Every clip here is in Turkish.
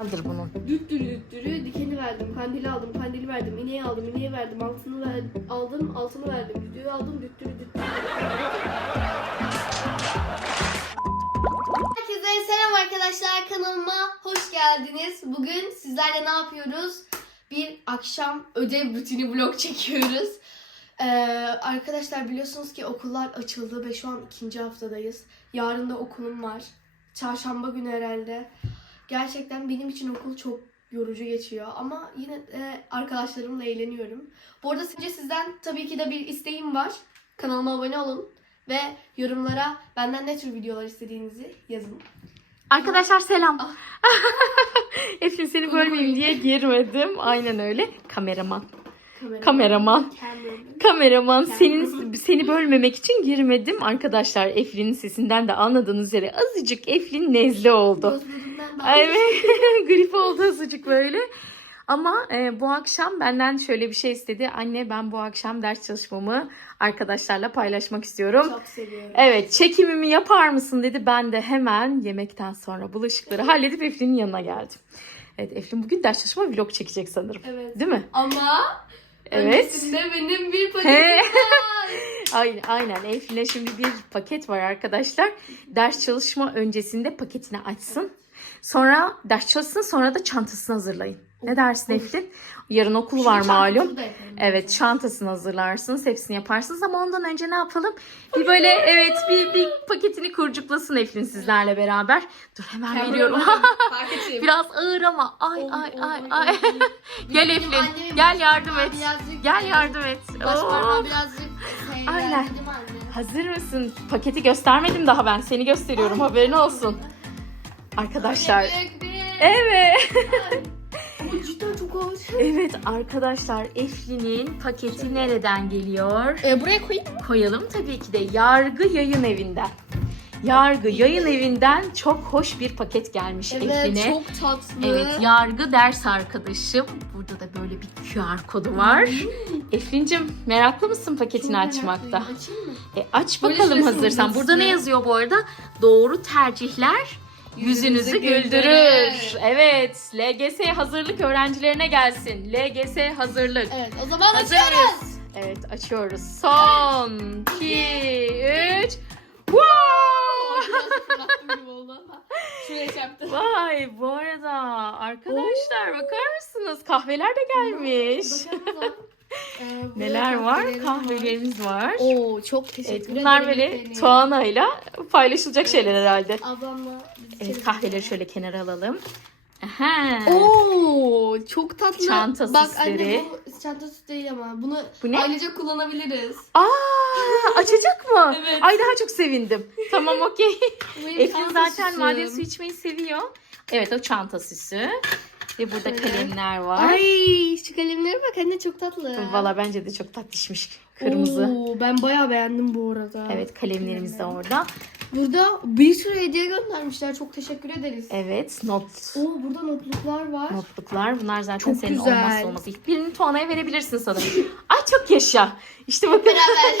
Vardır bunun. Düttürü düttürü dikeni verdim, kandili aldım, kandili verdim, ineği aldım, ineği verdim, altını verdim, aldım, altını verdim, düdüğü aldım, düttürü düttürü. Herkese selam arkadaşlar kanalıma hoş geldiniz. Bugün sizlerle ne yapıyoruz? Bir akşam ödev rutini vlog çekiyoruz. Ee, arkadaşlar biliyorsunuz ki okullar açıldı ve şu an ikinci haftadayız. Yarın da okulum var. Çarşamba günü herhalde. Gerçekten benim için okul çok yorucu geçiyor ama yine de arkadaşlarımla eğleniyorum. Bu arada sizce sizden tabii ki de bir isteğim var. Kanalıma abone olun ve yorumlara benden ne tür videolar istediğinizi yazın. Arkadaşlar selam. Ah. Eflin seni bölmeyeyim diye girmedim. Aynen öyle. Kameraman. Kamera. Kameraman. Kameraman Kameraman. senin seni bölmemek için girmedim. Arkadaşlar Eflin'in sesinden de anladığınız üzere azıcık Eflin nezle oldu. Evet. Grip oldu azıcık böyle. Ama e, bu akşam benden şöyle bir şey istedi. Anne ben bu akşam ders çalışmamı arkadaşlarla paylaşmak istiyorum. Çok seviyorum. Evet çekimimi yapar mısın dedi. Ben de hemen yemekten sonra bulaşıkları halledip Eflin'in yanına geldim. Evet Eflin bugün ders çalışma vlog çekecek sanırım. Evet. Değil mi? Ama Evet. öncesinde benim bir paketim var. Aynen, aynen. Eflin'e şimdi bir paket var arkadaşlar. Ders çalışma öncesinde paketini açsın. Sonra ders çalışsın sonra da çantasını hazırlayın. Ne dersin. Eflin? Yarın okul var Şimdi malum. da yaparım. Evet çantasını hazırlarsınız. Hepsini yaparsınız ama ondan önce ne yapalım? Bir böyle evet bir, bir paketini kurcuklasın Eflin sizlerle beraber. Dur hemen Cameraman. veriyorum. Biraz ağır ama ay Oy, ay oy, ay oy, ay. oy. Gel Benim Eflin. annemin Gel baş yardım parmağı et. birazcık- Gel yardım et. Baş parmağı birazcık şey, Aynen. anne. Hazır mısın? Paketi göstermedim daha ben. Seni gösteriyorum. Haberin olsun. Arkadaşlar. Evet. Ama cidden çok ağır. Evet arkadaşlar Eflin'in paketi nereden geliyor? Ee, buraya koyayım mı? Koyalım tabii ki de Yargı Yayın Evi'nden. Yargı Yayın Evi'nden çok hoş bir paket gelmiş Eflin'e. çok tatlı. Evet, yargı ders arkadaşım. Burada da böyle bir QR kodu var. Eflin'cim meraklı mısın paketini Çok açmakta? Açayım mı? E, aç bakalım hazırsan. Burada ne yazıyor bu arada? Doğru tercihler yüzünüzü güldürür. Evet, LGS hazırlık öğrencilerine gelsin. LGS hazırlık. Evet o zaman Hazırız. açıyoruz. Evet, açıyoruz. Son 2 3 Wow! Çarptı. Vay bu arada arkadaşlar bakar mısınız? Kahveler de gelmiş. Ee, Neler var? kahvelerimiz Kahvelerimiz var. Oo çok teşekkür Evet, ederim. bunlar böyle efendim. Tuana'yla paylaşılacak şeyler herhalde. Ablamla Evet kahveleri şöyle kenara alalım. Aha. Oo çok tatlı. Çanta Bak süsleri. anne bu çanta süsü değil ama bunu Bu ne? ailece kullanabiliriz. Aa, açacak mı? Evet. Ay daha çok sevindim. Tamam okey. Bu benim Eflin çanta zaten süsüm. maden su içmeyi seviyor. Evet o çanta süsü. Ve burada Şöyle. kalemler var. Ay şu kalemlere bak anne çok tatlı. Valla bence de çok tatlışmış. Kırmızı. Oo, ben bayağı beğendim bu arada. Evet kalemlerimiz de orada. Burada bir sürü hediye göndermişler. Çok teşekkür ederiz. Evet not Oo burada notluklar var. notluklar. Bunlar zaten Çok senin güzel. olmazsa olmazı. İlk birini Tuana'ya verebilirsin sanırım. Ay çok yaşa. İşte bakın. Beraber.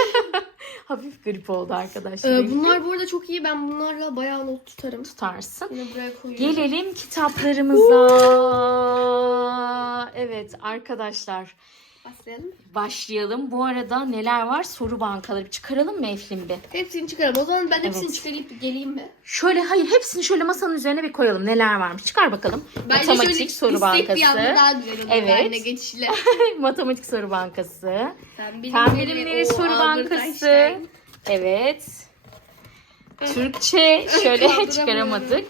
Hafif grip oldu arkadaşlar. Ee, bunlar bu arada çok iyi. Ben bunlarla bayağı not tutarım. tutarsın. Yine buraya koyuyorum. Gelelim kitaplarımıza. evet arkadaşlar Başlayalım. başlayalım. Bu arada neler var? Soru bankaları çıkaralım mı Eflin bir? Hepsini çıkarım. O zaman ben hepsini Evet. çıkarıp geleyim mi? Şöyle hayır hepsini şöyle masanın üzerine bir koyalım. Neler varmış? Çıkar bakalım. Bence Matematik şöyle soru istek bir anda bankası. daha güzel olur. Evet. Anne geçişle. Matematik soru bankası. Fen Fen bilimleri soru bankası. Evet. Türkçe şöyle Kaldıramıyorum. çıkaramadık.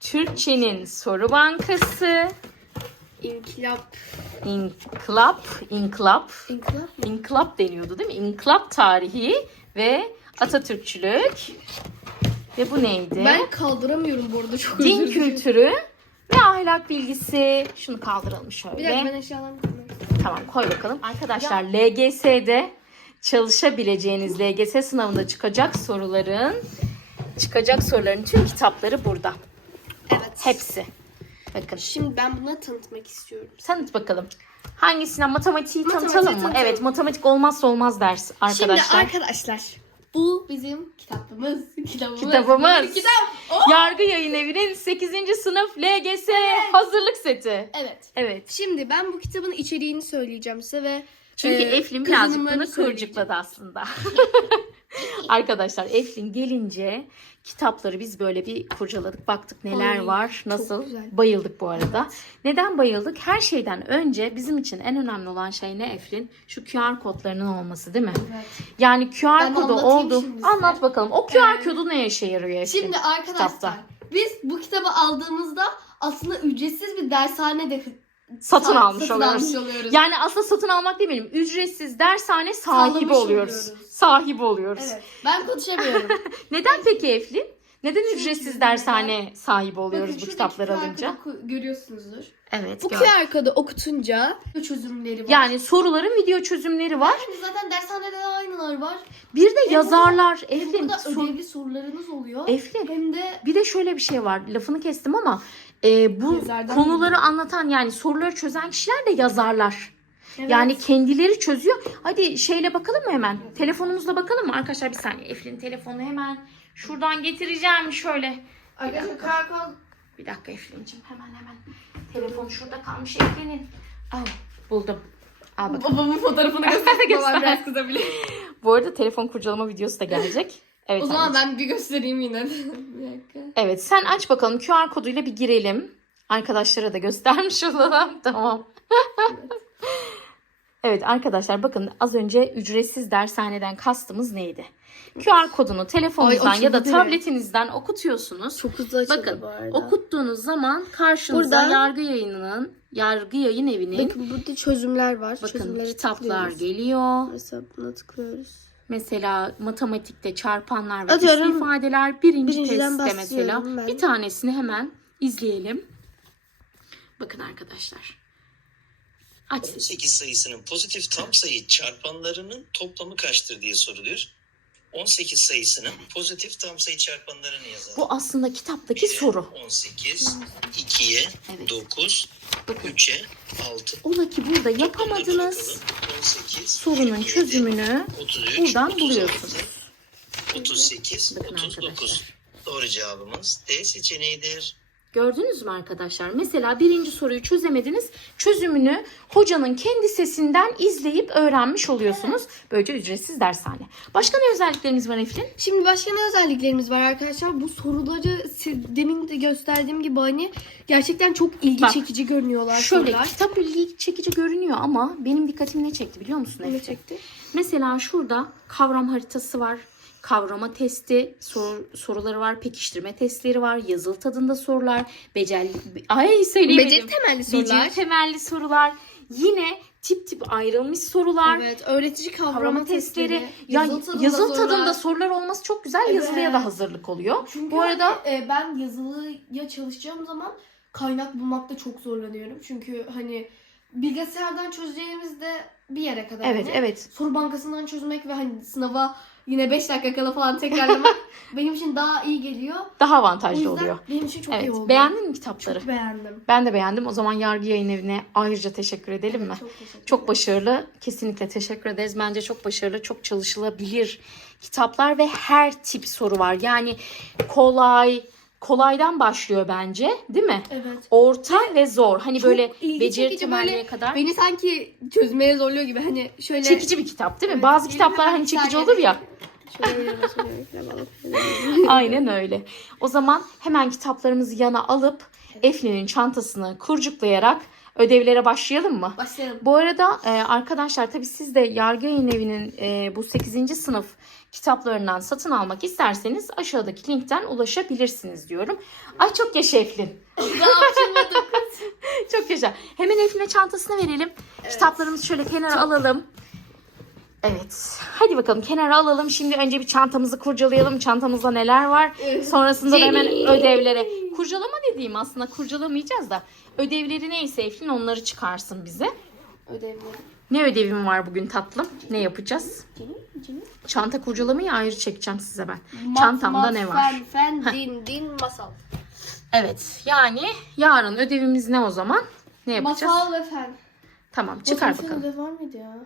Türkçenin soru bankası. İnkılap. İnkılap, inkılap. İnkılap. İnkılap deniyordu değil mi? İnkılap tarihi ve Atatürkçülük. Ve bu neydi? Ben kaldıramıyorum bu arada çok Din dilerim. kültürü ve ahlak bilgisi. Şunu kaldıralım Bir dakika şöyle. ben eşyalarımı. Tamam koy bakalım. Arkadaşlar LGS'de çalışabileceğiniz LGS sınavında çıkacak soruların çıkacak soruların tüm kitapları burada. Evet. Hepsi. Bakın. Şimdi ben buna tanıtmak istiyorum. Tanıt bakalım. Hangisinden matematiği Matematiği tanıtalım mı? tanıtalım. Evet matematik olmazsa olmaz ders arkadaşlar. Şimdi arkadaşlar Bu bizim kitabımız. Kitabımız. Kitabımız. Kitap. Oh! Yargı Yayın Evi'nin 8. sınıf LGS hazırlık seti. Evet. Evet. Şimdi ben bu kitabın içeriğini söyleyeceğim size ve Çünkü e, Eflin birazcık bunu söyleyeceğim. aslında. Arkadaşlar Eflin gelince kitapları biz böyle bir kurcaladık. Baktık neler Ay, var, nasıl. Bayıldık bu arada. Neden bayıldık? Her şeyden önce bizim için en önemli olan şey ne Eflin? Şu QR kodlarının olması değil mi? Evet. Yani QR Ben kodu oldu. size. Anlat bakalım. O QR Ee, kodu ne işe yarıyor Eflin? Şimdi arkadaşlar Kitapta. biz bu kitabı aldığımızda aslında ücretsiz bir dershane de satın sa- almış satın oluyoruz. almış oluyoruz. Yani aslında satın almak demeyelim. Ücretsiz dershane sahibi Sağlamış oluyoruz. oluyoruz. Sahibi oluyoruz. Evet. Ben konuşamıyorum. Neden peki Eflin? Neden Çünkü ücretsiz dershane sahibi oluyoruz bu şuradaki kitapları QR alınca? kodu görüyorsunuzdur. Evet. Bu gör. QR kodu okutunca çözümleri var. Yani soruların video çözümleri var. Şimdi zaten dershanede de aynılar var. Bir de Hem yazarlar. Hem Eflin. burada sor- ödevli sorularınız oluyor. Eflin. Hem de Bir de şöyle bir şey var. Lafını kestim ama e, bu Yazardan konuları anlatan yani soruları çözen kişiler de yazarlar. Evet. Yani kendileri çözüyor. Hadi şeyle bakalım mı hemen? Telefonumuzla bakalım mı? Arkadaşlar bir saniye. Eflin telefonu hemen şuradan getireceğim şöyle. arkadaşlar kod Bir dakika Eflin'cim hemen hemen. Telefon şurada kalmış Eflin'in. Al buldum. Al bakalım. babamın fotoğrafını Göster. göster. Biraz kızabilir. Bu arada telefon kurcalama videosu da gelecek. Evet o zaman anneciğim. ben bir göstereyim yine. bir dakika. Evet sen aç bakalım QR koduyla bir girelim. Arkadaşlara da göstermiş olalım. Tamam. evet arkadaşlar bakın az önce ücretsiz dershaneden kastımız neydi? QR kodunu telefonunuzdan Ay, ya da tabletinizden okutuyorsunuz. Çok hızlı açıldı Bakın bu arada. okuttuğunuz zaman karşınıza Burada- yargı yayınının, yargı yayın evinin Bakın burada çözümler var. bakın Çözümlere kitaplar geliyor. Mesela buna tıklıyoruz. Mesela matematikte çarpanlar ve Atıyorum, kesri ifadeler birinci testte mesela. ben. Bir tanesini hemen izleyelim. Bakın arkadaşlar. Aç. 18 sayısının pozitif tam sayı çarpanlarının toplamı kaçtır diye soruluyor. 18 sayısının pozitif tam sayı çarpanlarını yazalım. Bu aslında kitaptaki Bire soru. 18, 2'ye Evet. 9, Bakın. 3'e 6. Ola ki burada yapamadınız. 18, Sorunun 27, çözümünü 33, buradan 36, buluyorsunuz. 38, Bakın 39. arkadaşlar. Doğru cevabımız D seçeneğidir. Gördünüz mü arkadaşlar? Mesela birinci soruyu çözemediniz. Çözümünü hocanın kendi sesinden izleyip öğrenmiş oluyorsunuz. Böylece ücretsiz dershane. Başka ne özelliklerimiz var Eflin? Şimdi başka ne özelliklerimiz var arkadaşlar? Bu soruları demin de gösterdiğim gibi hani gerçekten çok ilgi Bak, çekici görünüyorlar Şöyle sorular. kitap ilgi çekici görünüyor ama benim dikkatimi ne çekti biliyor musun Ne Eflin? çekti? Mesela şurada kavram haritası var. Kavrama testi sor- soruları var, pekiştirme testleri var, yazılı tadında sorular, beceri ay söyleyemedim. Beceri temelli sorular. Beceri temelli sorular. Yine tip tip ayrılmış sorular. Evet, öğretici kavrama, Kavrama testleri, testleri. Ya yazılı, tadında tadında, sorular. sorular olması çok güzel. Evet. Yazılıya da hazırlık oluyor. Çünkü Bu arada hani, e, ben yazılıya çalışacağım zaman kaynak bulmakta çok zorlanıyorum. Çünkü hani bilgisayardan çözeceğimiz de bir yere kadar. evet hani. evet. Soru bankasından çözmek ve hani sınava yine 5 dakika kala falan tekrarlamak benim için daha iyi geliyor. Daha avantajlı oluyor. benim için çok Evet. iyi oldu. Beğendin mi kitapları? Çok beğendim. Ben de beğendim. O zaman Yargı Yayın Evi'ne ayrıca teşekkür edelim mi? Çok teşekkür Çok başarılı. Kesinlikle teşekkür ederiz. Bence çok başarılı, çok çalışılabilir kitaplar ve her tip soru var. Yani kolay, kolaydan başlıyor bence, değil mi? Evet. Orta ve zor. Hani Çok böyle ilgi beceri çekici, böyle kadar Beni sanki çözmeye zorluyor gibi hani şöyle çekici bir kitap, değil mi? Evet, Bazı kitaplar hani çekici olur ya. şöyle şöyle Aynen öyle. O zaman hemen kitaplarımızı yana alıp Eflin'in çantasını kurcuklayarak ödevlere başlayalım mı? Başlayalım. Bu arada e, arkadaşlar tabii siz de Yargı Yayın Evi'nin e, bu 8. sınıf kitaplarından satın almak isterseniz aşağıdaki linkten ulaşabilirsiniz diyorum. Ay çok yaşa Eflin. Daha. Çok yaşa. Hemen Eflin'e çantasını verelim. Kitaplarımızı şöyle kenara alalım. Evet. Hadi bakalım kenara alalım. Şimdi önce bir çantamızı kurcalayalım. Çantamızda neler var? Evet. Sonrasında da hemen ödevlere. Kurcalama dediğim aslında kurcalamayacağız da. Ödevleri neyse Eflin onları çıkarsın bize. Ödevleri. Ne ödevim var bugün tatlım? Ne yapacağız? Çanta kurcalamayı ayrı çekeceğim size ben. Mat, Çantamda mat, ne var? Fen, fen, din, din, masal. Evet. Yani yarın ödevimiz ne o zaman? Ne yapacağız? Masal ve fen. Tamam çıkar fen bakalım. ödev var mıydı ya?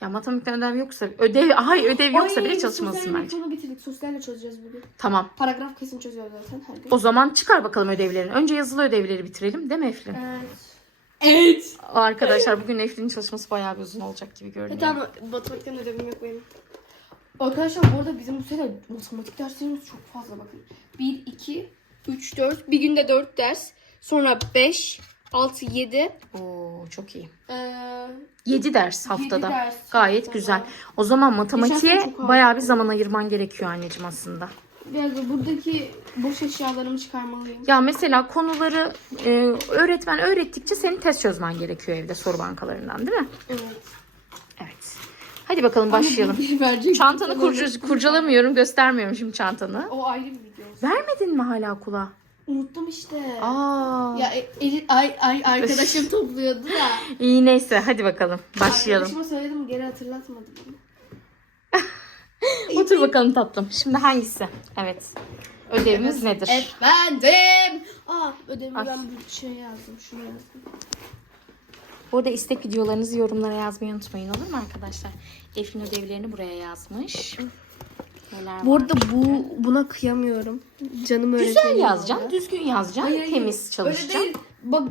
Ya matematikten ödev yoksa ödev hayır ödev yoksa Ay, bile çalışmalısın sosyal bence. bilgi bitirdik. Sosyalle çözeceğiz bugün. Tamam. Paragraf kesin çözüyoruz zaten her gün. O zaman çıkar bakalım ödevlerini. Önce yazılı ödevleri bitirelim değil mi Eflin? Evet. Evet. Arkadaşlar bugün Eflin'in çalışması bayağı bir uzun olacak gibi görünüyor. E tamam matematikten ödevim yok benim. Arkadaşlar bu arada bizim bu sene matematik derslerimiz çok fazla bakın. 1, 2, 3, 4. Bir günde 4 ders. Sonra 5, 6, 7. Oo çok iyi. Ee, 7 ders haftada. ders Gayet haftada. güzel. O zaman matematiğe bayağı bir zaman ayırman gerekiyor anneciğim aslında. Biraz da buradaki boş eşyalarımı çıkarmalıyım. Ya mesela konuları e, öğretmen öğrettikçe senin test çözmen gerekiyor evde soru bankalarından değil mi? Evet. Evet. Hadi bakalım başlayalım. Çantanı kurca- kurcalamıyorum, göstermiyorum şimdi çantanı. O ayrı bir video. Vermedin mi hala kula? Unuttum işte. Aa. Ya e- Elif- ay, ay arkadaşım topluyordu da. İyi neyse hadi bakalım. Başlayalım. Arkadaşıma söyledim geri hatırlatmadı bana. Otur bakalım tatlım. Şimdi hangisi? Evet. Ödevimiz nedir? Efendim. Aa ödevimi Ay. ben bir şey yazdım. Şunu yazdım. Bu arada istek videolarınızı yorumlara yazmayı unutmayın olur mu arkadaşlar? Eflin ödevlerini buraya yazmış. Neler Bu var? arada bu buna kıyamıyorum. Canım öğretmenim. Güzel yazacaksın, düzgün yazacaksın, temiz Öyle çalışacaksın. değil. Bak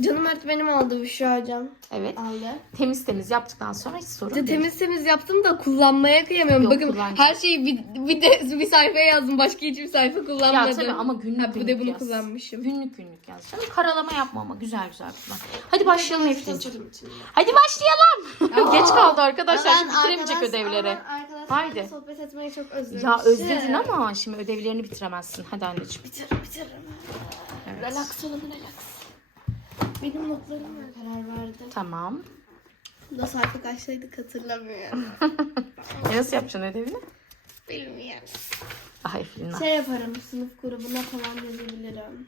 canım öğretmenim aldı Büşra hocam. Evet. Aldı. Temiz temiz yaptıktan sonra hiç sorun De, değil. temiz temiz yaptım da kullanmaya kıyamıyorum. Yok, Bakın kullanacağım. her şeyi bir, bir, de, bir sayfaya yazdım. Başka hiçbir sayfa kullanmadım. Ya tabii ama günlük Ha, bir günlük de bunu yaz. kullanmışım. Günlük günlük yazacaksın. Karalama yapma ama güzel güzel kullan. Hadi başlayalım için. Hadi başlayalım. Geç kaldı arkadaşlar. Şimdi bitiremeyecek ödevleri. Haydi. sohbet etmeyi çok özlemişim. Ya özledin ama şimdi ödevlerini bitiremezsin. Hadi anneciğim. Bitiririm bitiririm. Evet. Relax olun relax. Benim notlarıma karar verdim. Tamam. Da sayfa kaçtaydık hatırlamıyorum. E nasıl yapacaksın ödevini? Bilmiyorum. Ah Eflin. ah. Şey yaparım sınıf grubuna falan yazabilirim.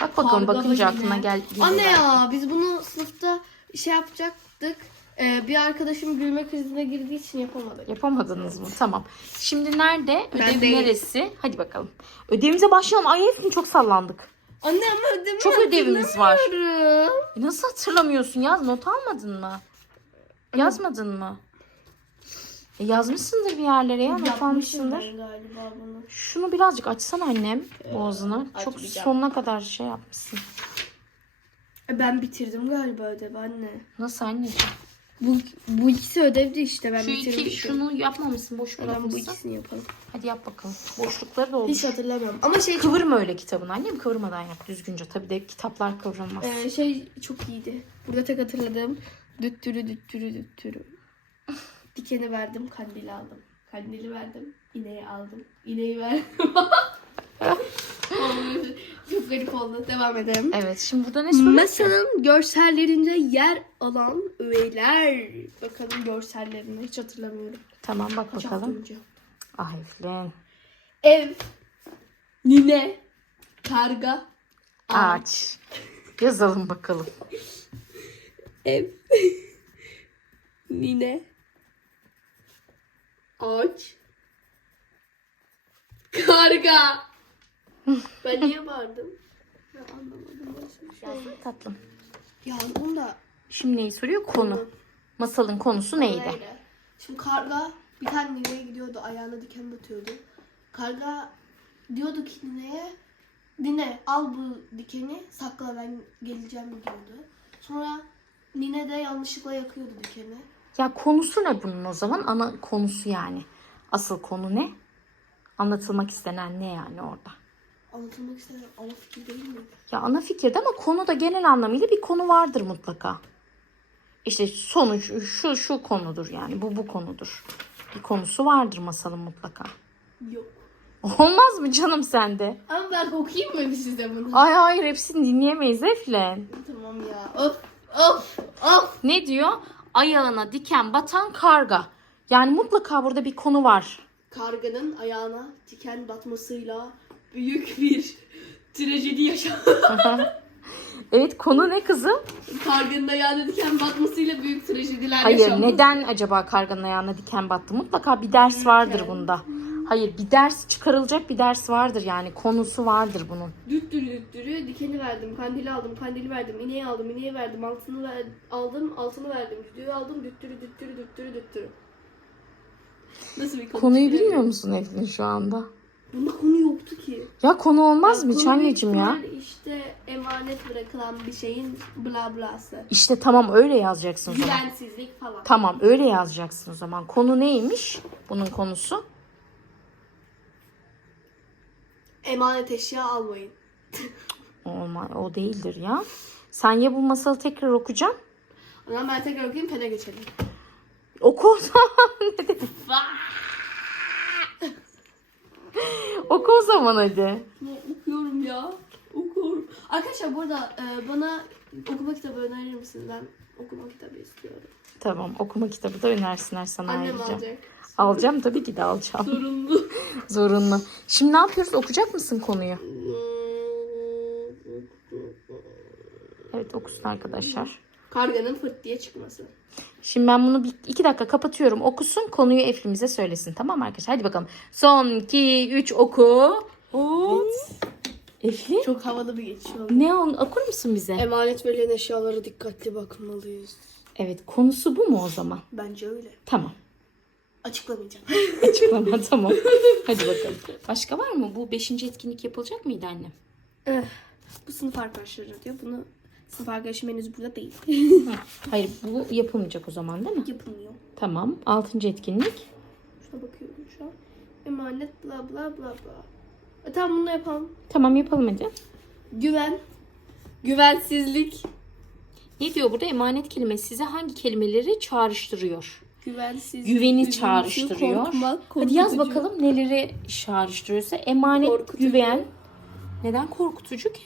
Bak bakalım Karga bakınca yine. aklına gel. gelir Anne ya biz bunu sınıfta şey yapacaktık. Ee, bir arkadaşım gülme krizine girdiği için yapamadık. Yapamadınız mı? Tamam. Şimdi nerede? Ben Ödev değil. neresi? Hadi bakalım. Ödevimize başlayalım. Ay Eflin çok sallandık. Anne ama ödevimi Çok ödevimiz var. hatırlamıyorum. E nasıl hatırlamıyorsun? Yaz not almadın mı? Yazmadın mı? E yazmışsındır bir yerlere ya. Not Yapmışım almışsındır. ben galiba bunu. Şunu birazcık açsana annem boğazını. Çok açmayacağım. sonuna kadar şey yapmışsın. E, Ben bitirdim galiba ödevi anne. Nasıl anneciğim? Bu, bu ikisi ödevdi işte ben Şu iki, şunu yapmamışsın. Boş Ben bu bırakmışsın. ikisini yapalım. Hadi yap bakalım. Boşlukları da Hiç hatırlamıyorum. Ama şey Kıvırma öyle kitabını annem. Kıvırmadan yap düzgünce. Tabii de kitaplar kıvrılmaz. e, şey çok iyiydi. Burada tek hatırladığım düttürü düttürü düttürü. Dikeni verdim, kandili aldım. Kandili verdim, ineği aldım. İneği verdim. çok garip oldu. Devam edelim. Evet şimdi burada ne soruyor? Masanın görsellerinde yer alan öğeler. Bakalım görsellerini hiç hatırlamıyorum. Tamam bak Kaç hafta bakalım. önce. Ah Eflin. Ev, nine, karga, Ağaç. Yazalım bakalım. ev, nine, ağaç, karga. Ben niye bağırdım? Ben anlamadım. Nasıl bir şey? Tatlım. Yazdım da. Şimdi neyi soruyor? Konu. Masalın konusu neydi? Öyle. Şimdi karga bir tane nineye gidiyordu. Ayağına diken batıyordu. Karga diyordu ki nineye Nine al bu dikeni sakla ben geleceğim diyordu. Sonra Nine de yanlışlıkla yakıyordu dikeni. Ya konusu ne bunun o zaman? Ana konusu yani. Asıl konu ne? Anlatılmak istenen ne yani orada? Anlatılmak istenen ana fikir değil mi? Ya ana fikirde ama konu da genel anlamıyla bir konu vardır mutlaka. İşte sonuç şu şu konudur yani bu bu konudur. Bir konusu vardır masalın mutlaka. Yok. Olmaz mı canım sende? Ama ben okuyayım mı size bunu? Ay hayır hepsini dinleyemeyiz Eflen. Tamam ya. Of of of. Ne diyor? Ayağına diken batan karga. Yani mutlaka burada bir konu var. Karganın ayağına diken batmasıyla büyük bir trajedi yaşandı. Evet konu ne kızım? Karganın ayağına diken batmasıyla büyük trajediler Hayır yaşandı. neden acaba karganın ayağına diken battı? Mutlaka bir ders vardır bunda. Hayır bir ders çıkarılacak bir ders vardır yani konusu vardır bunun. Düttürü düttürü dikeni verdim, kandili aldım, kandili verdim, ineği aldım, ineği verdim, altını ver, aldım, altını verdim, düdüğü aldım, düttürü düttürü düttürü düttürü. Nasıl bir konu? Konuyu bilmiyor musun Eflin şu anda? Bunda konu yoktu ki. Ya konu olmaz mı hiç konu büyük anneciğim ya? ihtimal İşte emanet bırakılan bir şeyin bla blası. İşte tamam öyle yazacaksın o zaman. Güvensizlik falan. Tamam öyle yazacaksın o zaman. Konu neymiş bunun konusu? Emanet eşya almayın. Olma, o değildir ya. Sen ya bu masalı tekrar okuyacaksın. O zaman ben tekrar okuyayım pene geçelim. Oku o zaman. ne dedim? Oku o zaman hadi. Ne okuyorum ya? Okuyorum. Arkadaşlar bu arada e, bana okuma kitabı önerir misiniz? Ben okuma kitabı istiyorum. Tamam okuma kitabı da önersinler sana Annem ayrıca. alacak. Alacağım tabii ki de alacağım. Zorunlu. Zorunlu. Şimdi ne yapıyoruz? Okuyacak mısın konuyu? Evet okusun arkadaşlar. Karganın fırt diye çıkması. Şimdi ben bunu bir, iki dakika kapatıyorum. Okusun konuyu Eflimize söylesin. Tamam mı arkadaşlar? Hadi bakalım. Son, iki, üç oku. Oo. Efli Çok havalı bir geçiş oldu. ne on, okur musun bize? Emanet verilen eşyalara dikkatli bakmalıyız. Evet konusu bu mu o zaman? Bence öyle. Tamam. Açıklamayacağım. Açıklama tamam. Hadi bakalım. Başka var mı? Bu beşinci etkinlik yapılacak mıydı annem? Eh, bu sınıf arkadaşları diyor. Bunu sınıf arkadaşım henüz burada değil. Hayır bu yapılmayacak o zaman değil mi? Yapılmıyor. Tamam. Altıncı etkinlik. Şuna bakıyorum şu an. Emanet bla bla bla bla. E, tamam bunu da yapalım. Tamam yapalım hadi. Güven. Güvensizlik. Ne diyor burada? Emanet kelimesi size hangi kelimeleri çağrıştırıyor? Güvensizlik. Güveni üzüntü, çağrıştırıyor. Korkmak, Hadi yaz korkutucu. bakalım neleri çağrıştırıyorsa. Emanet, Korkutucu. güven. Neden korkutucu ki?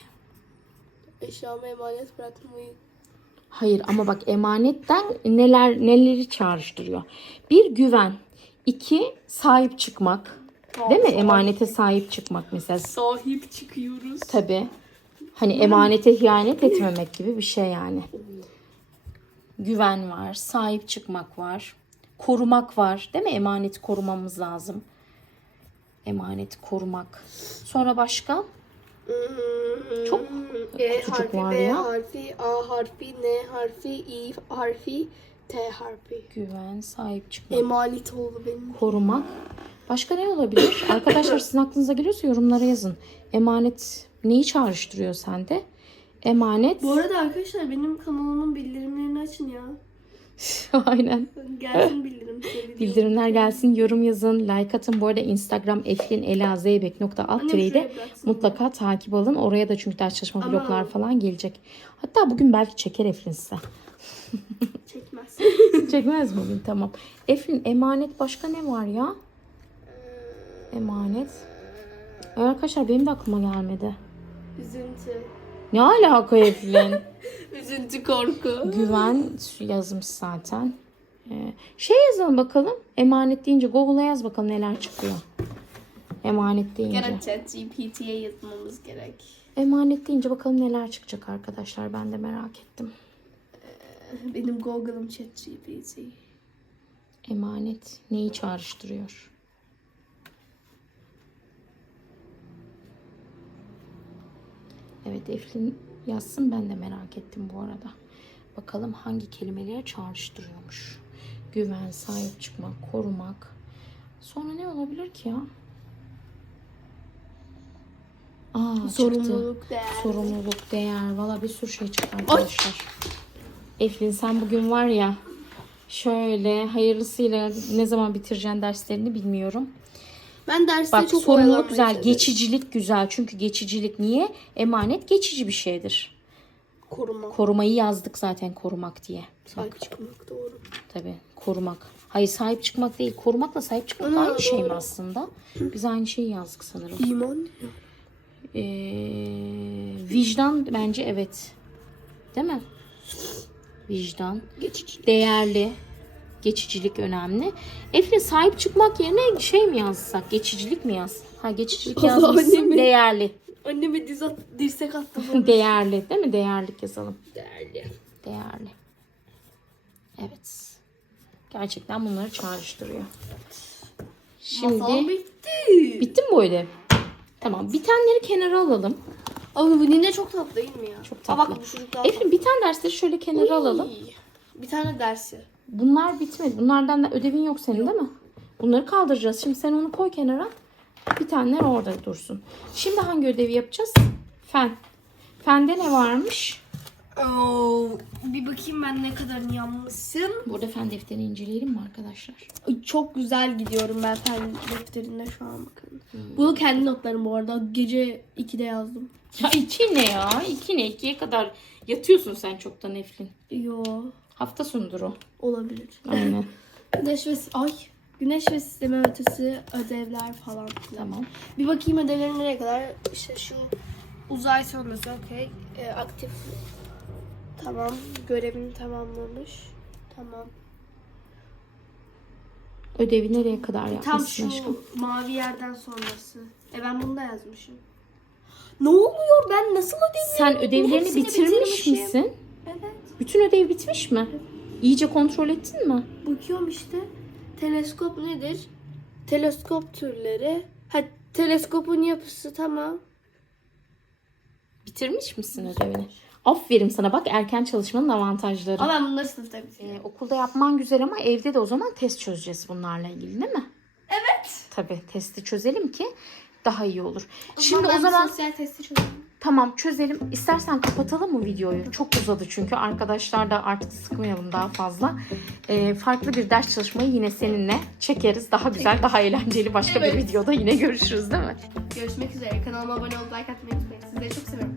Eşyamı emanet bırakmayı. Hayır ama bak emanetten neler neleri çağrıştırıyor? Bir güven, iki sahip çıkmak. Değil mi? Emanete sahip çıkmak mesela. Sahip çıkıyoruz. Tabii. Hani emanete ihanet etmemek gibi bir şey yani. Güven var, sahip çıkmak var, korumak var. Değil mi? Emaneti korumamız lazım. Emaneti korumak. Sonra başka? Çok E küçük harfi, var B ya. harfi, A harfi, N harfi, I harfi, T harfi. Güven, sahip çıkmak, Emanet oldu benim. korumak. Başka ne olabilir? Arkadaşlar sizin aklınıza geliyorsa yorumlara yazın. Emanet neyi çağrıştırıyor sende? Emanet. Bu arada arkadaşlar benim kanalımın bildirimlerini açın ya. Aynen. Gelsin bildirim. Bildirimler gelsin, yorum yazın, like atın. Bu arada Instagram eflinelazeybek.alt de mutlaka takip alın. Oraya da çünkü ders çalışma Ama- vloglar falan gelecek. Hatta bugün belki çeker Eflin size. Çekmez. Çekmez bugün? Tamam. Eflin emanet başka ne var ya? Emanet. Ay Arkadaşlar benim de aklıma gelmedi. Üzüntü. Ne alaka Eflin? Üzüntü korku. Güven yazmış zaten. Ee, şey yazalım bakalım. Emanet deyince Google'a yaz bakalım neler çıkıyor. Emanet deyince. Gene chat GPT'ye yazmamız gerek. Emanet deyince bakalım neler çıkacak arkadaşlar. Ben de merak ettim. Benim Google'ım chat GPT. Emanet neyi çağrıştırıyor? Evet Eflin yazsın ben de merak ettim bu arada. Bakalım hangi kelimeleri çağrıştırıyormuş. Güven, sahip çıkmak, korumak. Sonra ne olabilir ki ya? Aa, çıktı. Sorumluluk değer. Sorumluluk, değer. Valla bir sürü şey çıktı arkadaşlar. Eflin sen bugün var ya şöyle hayırlısıyla ne zaman bitireceksin derslerini bilmiyorum. Ben derste Bak çok sorumluluk güzel, severim. geçicilik güzel. Çünkü geçicilik niye? Emanet geçici bir şeydir. Koruma. Korumayı yazdık zaten korumak diye. Sahip çıkmak doğru. Tabii korumak. Hayır sahip çıkmak değil. Korumakla sahip çıkmak Ana, aynı şey mi doğru. aslında? Biz aynı şeyi yazdık sanırım. İman. Ee, vicdan bence evet. Değil mi? Vicdan. Geçici. Değerli. Geçicilik önemli. Efle sahip çıkmak yerine şey mi yazsak? Geçicilik mi yaz? Ha geçicilik Allah yazmışsın. annemi. Değerli. Anneme diz at, dirsek attım. Değerli değil mi? Değerlik yazalım. Değerli. Değerli. Evet. Gerçekten bunları çağrıştırıyor. Masal Şimdi bitti. bitti mi bu ödev? Tamam bitenleri kenara alalım. Ama bu nine çok tatlı değil mi ya? Çok Aa, tatlı. bak bu çocuk daha Eflin biten dersleri şöyle kenara alalım. Uy. Bir tane dersi. Bunlar bitmedi. Bunlardan da ödevin yok senin değil mi? Bunları kaldıracağız. Şimdi sen onu koy kenara. Bir taneler orada dursun. Şimdi hangi ödevi yapacağız? Fen. Fende ne varmış? Oo, bir bakayım ben ne kadar yanmışsın. Burada fen defterini inceleyelim mi arkadaşlar? Ay, Çok güzel gidiyorum ben fen defterinde şu an bakın. Bu kendi notlarım bu arada. Gece 2'de yazdım. Ya iki ne ya? İki ne? İkiye kadar yatıyorsun sen çoktan Eflin. Yo Hafta sonudur o. olabilir. Aynen. Güneş ve ay Güneş ve sistemi ötesi ödevler falan filan. tamam. Bir bakayım ödevlerin nereye kadar. İşte şu uzay sonrası okey. Ee, aktif. Tamam. Görevini tamamlamış. Tamam. Ödevi nereye kadar Tam yapmışsın şu aşkım? mavi yerden sonrası. E ben bunu da yazmışım. Ne oluyor? Ben nasıl ödev Sen ödevlerini Hepsini bitirmiş bitirmişim. misin? Evet. Bütün ödev bitmiş mi? İyice kontrol ettin mi? Bakıyorum işte. Teleskop nedir? Teleskop türleri. Ha teleskopun yapısı tamam. Bitirmiş misin ödevini? Aferin sana bak erken çalışmanın avantajları. Ama ben bunları sınıfta bitirdim. Ee, okulda yapman güzel ama evde de o zaman test çözeceğiz bunlarla ilgili değil mi? Evet. Tabii testi çözelim ki daha iyi olur. O Şimdi o zaman sosyal testi çözeyim. Tamam çözelim. İstersen kapatalım mı videoyu? Çok uzadı çünkü arkadaşlar da artık sıkmayalım daha fazla. Ee, farklı bir ders çalışmayı yine seninle çekeriz. Daha güzel, daha eğlenceli başka bir Evet. videoda yine görüşürüz değil mi? Görüşmek üzere. Kanalıma abone olup like atmayı unutmayın. Sizleri çok seviyorum.